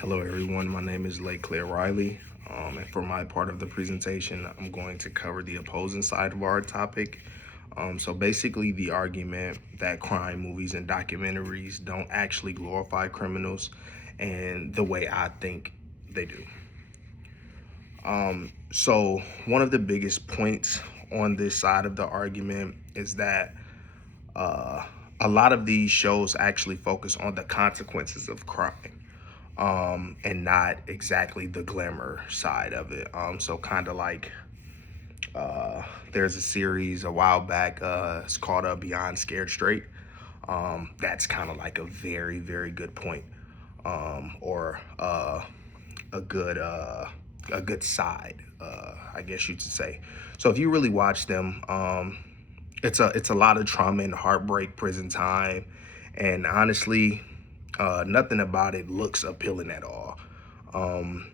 Hello, everyone. My name is Lake Claire Riley. And for my part of the presentation, I'm going to cover the opposing side of our topic. So basically, the argument that crime movies and documentaries don't actually glorify criminals and the way I think they do. So one of the biggest points on this side of the argument is that uh, a lot of these shows actually focus on the consequences of crime, and not exactly the glamour side of it. So kind of like there's a series a while back. It's called Beyond Scared Straight. That's kind of like a very, very good point, or a good a good side, I guess you could say. So if you really watch them, it's a lot of trauma and heartbreak, prison time, and honestly, nothing about it looks appealing at all. Um,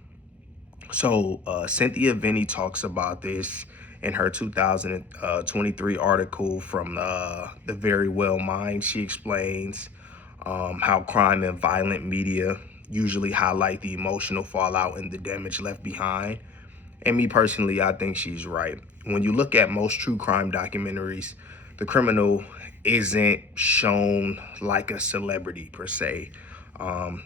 so Cynthia Vinny talks about this in her 2023 article from the Very Well Mind. She explains how crime and violent media usually highlight the emotional fallout and the damage left behind. And me personally, I think she's right. When you look at most true crime documentaries, the criminal isn't shown like a celebrity per se.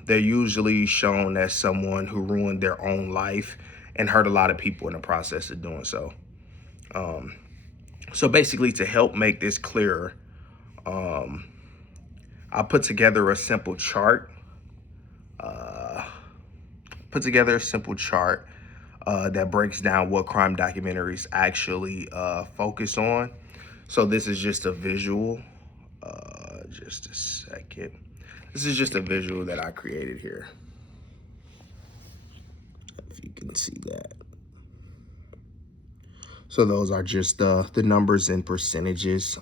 They're usually shown as someone who ruined their own life and hurt a lot of people in the process of doing so. Um, so basically, to help make this clearer, um, I put together a simple chart. Uh, that breaks down what crime documentaries actually focus on. So this is just a visual. Just a second. This is just a visual that I created here. If you can see that. So those are just the numbers and percentages.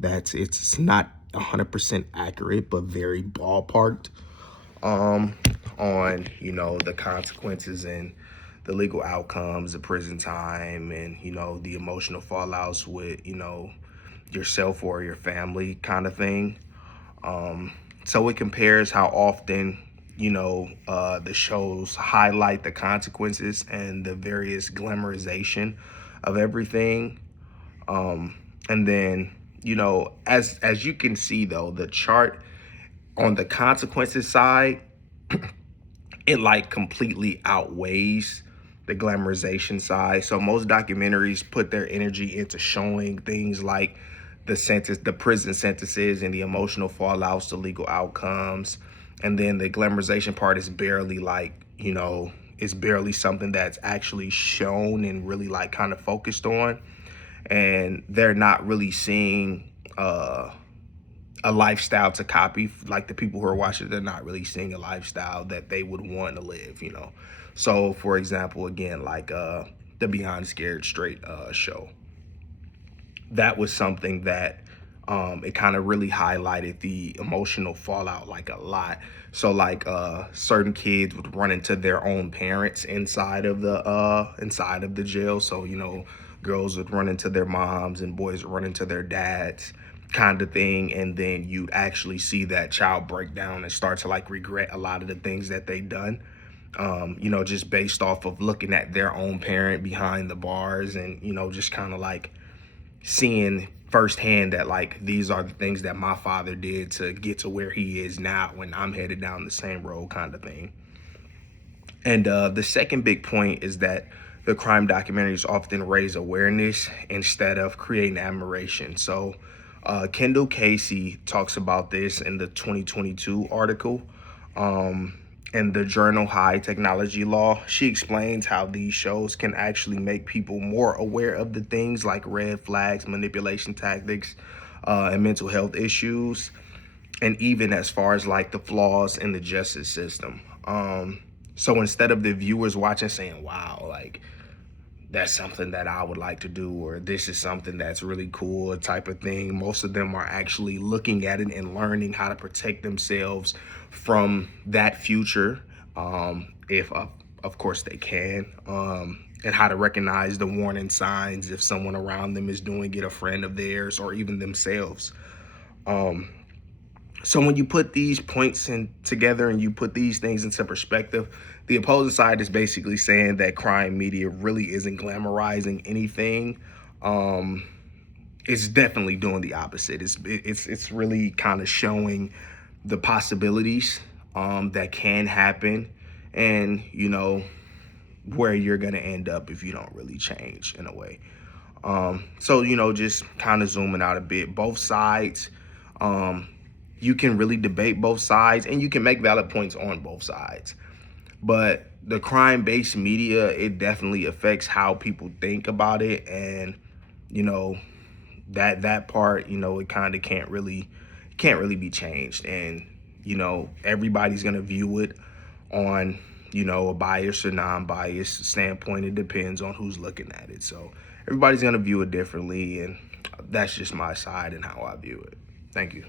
That's it's not 100% accurate, but very ballparked um, on the consequences and the legal outcomes, the prison time, and the emotional fallouts with yourself or your family kind of thing. So it compares how often the shows highlight the consequences and the various glamorization of everything. And then as you can see though, the chart on the consequences side, it like completely outweighs the glamorization side. So most documentaries put their energy into showing things like the prison sentences and the emotional fallouts, the legal outcomes. And then the glamorization part is barely it's barely something that's actually shown and really like kind of focused on. And they're not really seeing a lifestyle to copy. Like the people who are watching, they're not really seeing a lifestyle that they would want to live. So for example, again, like the Beyond Scared Straight show, that was something that it kind of really highlighted the emotional fallout like a lot. So like certain kids would run into their own parents inside of the jail. So girls would run into their moms and boys would run into their dads, kind of thing. And then you'd actually see that child break down and start to like regret a lot of the things that they done, just based off of looking at their own parent behind the bars, and just kind of like seeing firsthand that like these are the things that my father did to get to where he is now when I'm headed down the same road, kind of thing. And the second big point is that the crime documentaries often raise awareness instead of creating admiration. So Kendall Casey talks about this in the 2022 article. In the journal High Technology Law, she explains how these shows can actually make people more aware of the things like red flags, manipulation tactics, and mental health issues, and even as far as like the flaws in the justice system. So instead of the viewers watching saying, wow, like that's something that I would like to do, or this is something that's really cool type of thing, most of them are actually looking at it and learning how to protect themselves from that future, if of course they can, and how to recognize the warning signs if someone around them is doing it, a friend of theirs or even themselves. um, So when you put these points in together and you put these things into perspective, the opposing side is basically saying that crime media really isn't glamorizing anything. Um, it's definitely doing the opposite. It's really kind of showing the possibilities that can happen, and where you're gonna end up if you don't really change in a way. So just kind of zooming out a bit, both sides. Um, you can really debate both sides, and you can make valid points on both sides. But the crime-based media, it definitely affects how people think about it, and you know that part, it kind of can't really be changed, and everybody's gonna view it on a biased or non-biased standpoint. It depends on who's looking at it. So everybody's gonna view it differently, and that's just my side and how I view it. Thank you.